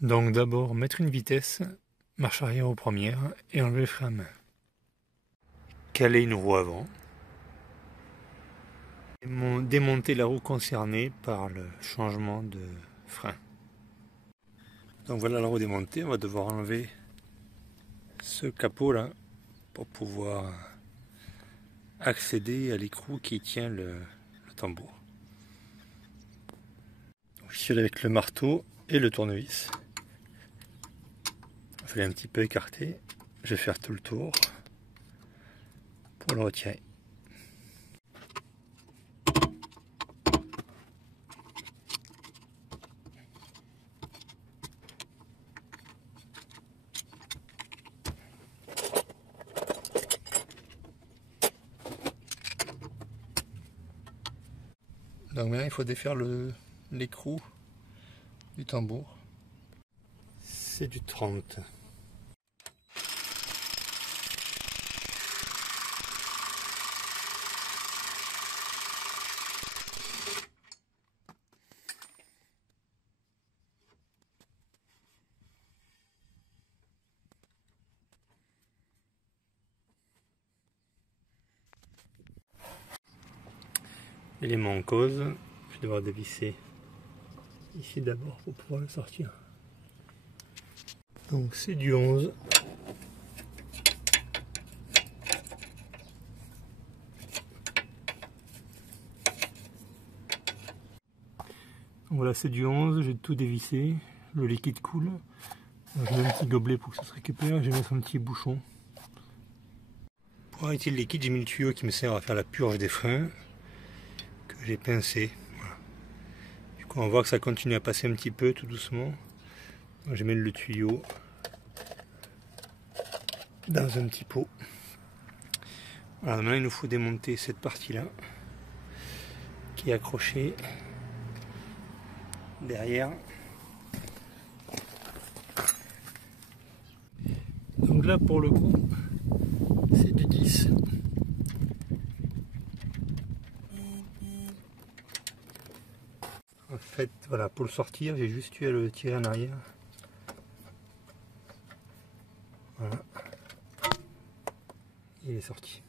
Donc d'abord mettre une vitesse, marche arrière aux premières et enlever le frein à main. Caler une roue avant. Démonter la roue concernée par le changement de frein. Donc voilà la roue démontée, on va devoir enlever ce capot là pour pouvoir accéder à l'écrou qui tient le tambour. Donc, je tire avec le marteau et le tournevis. Je vais un petit peu écarter, je vais faire tout le tour pour le retirer. Donc maintenant il faut défaire l'écrou du tambour. C'est du 30. Élément en cause, je vais devoir dévisser ici d'abord pour pouvoir le sortir. Donc c'est du 11. Voilà, c'est du 11, j'ai tout dévissé, le liquide coule. Je mets un petit gobelet pour que ça se récupère, je vais mettre un petit bouchon. Pour arrêter le liquide, j'ai mis le tuyau qui me sert à faire la purge des freins, que j'ai pincé. Voilà. Du coup, on voit que ça continue à passer un petit peu, tout doucement. Donc, je mets le tuyau dans un petit pot. Voilà, maintenant il nous faut démonter cette partie-là, qui est accrochée derrière. Donc là pour le coup c'est du 10. En fait voilà, pour le sortir j'ai juste eu à le tirer en arrière. Voilà. Il est sorti.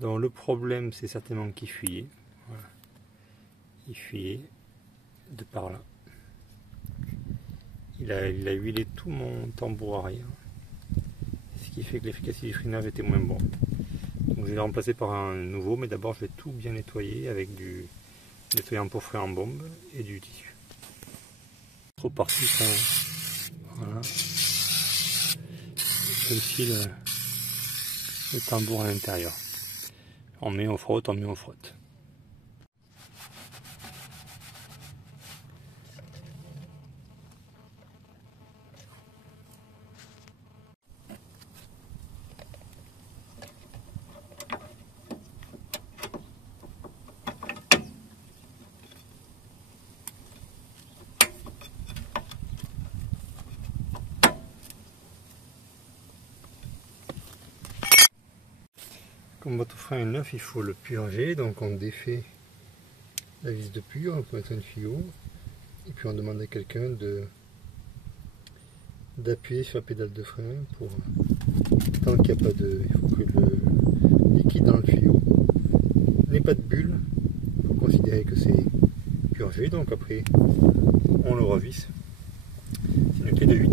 Donc le problème c'est certainement qu'il fuyait. Voilà. Il fuyait de par là. Il a huilé tout mon tambour arrière, ce qui fait que l'efficacité du freinage était moins bon. Donc je vais le remplacer par un nouveau, mais d'abord je vais tout bien nettoyer avec du nettoyant pour frein en bombe et du tissu. Trop parti ça. Voilà. C'est aussi le tambour à l'intérieur. On met, on frotte, on met, on frotte. Comme votre frein est neuf, il faut le purger, donc on défait la vis de pur, on peut mettre un tuyau, et puis on demande à quelqu'un d'appuyer sur la pédale de frein pour tant qu'il n'y a pas de. Il faut que le liquide dans le tuyau n'ait pas de bulle pour considérer que c'est purgé, donc après on le revisse. C'est une clé de 8.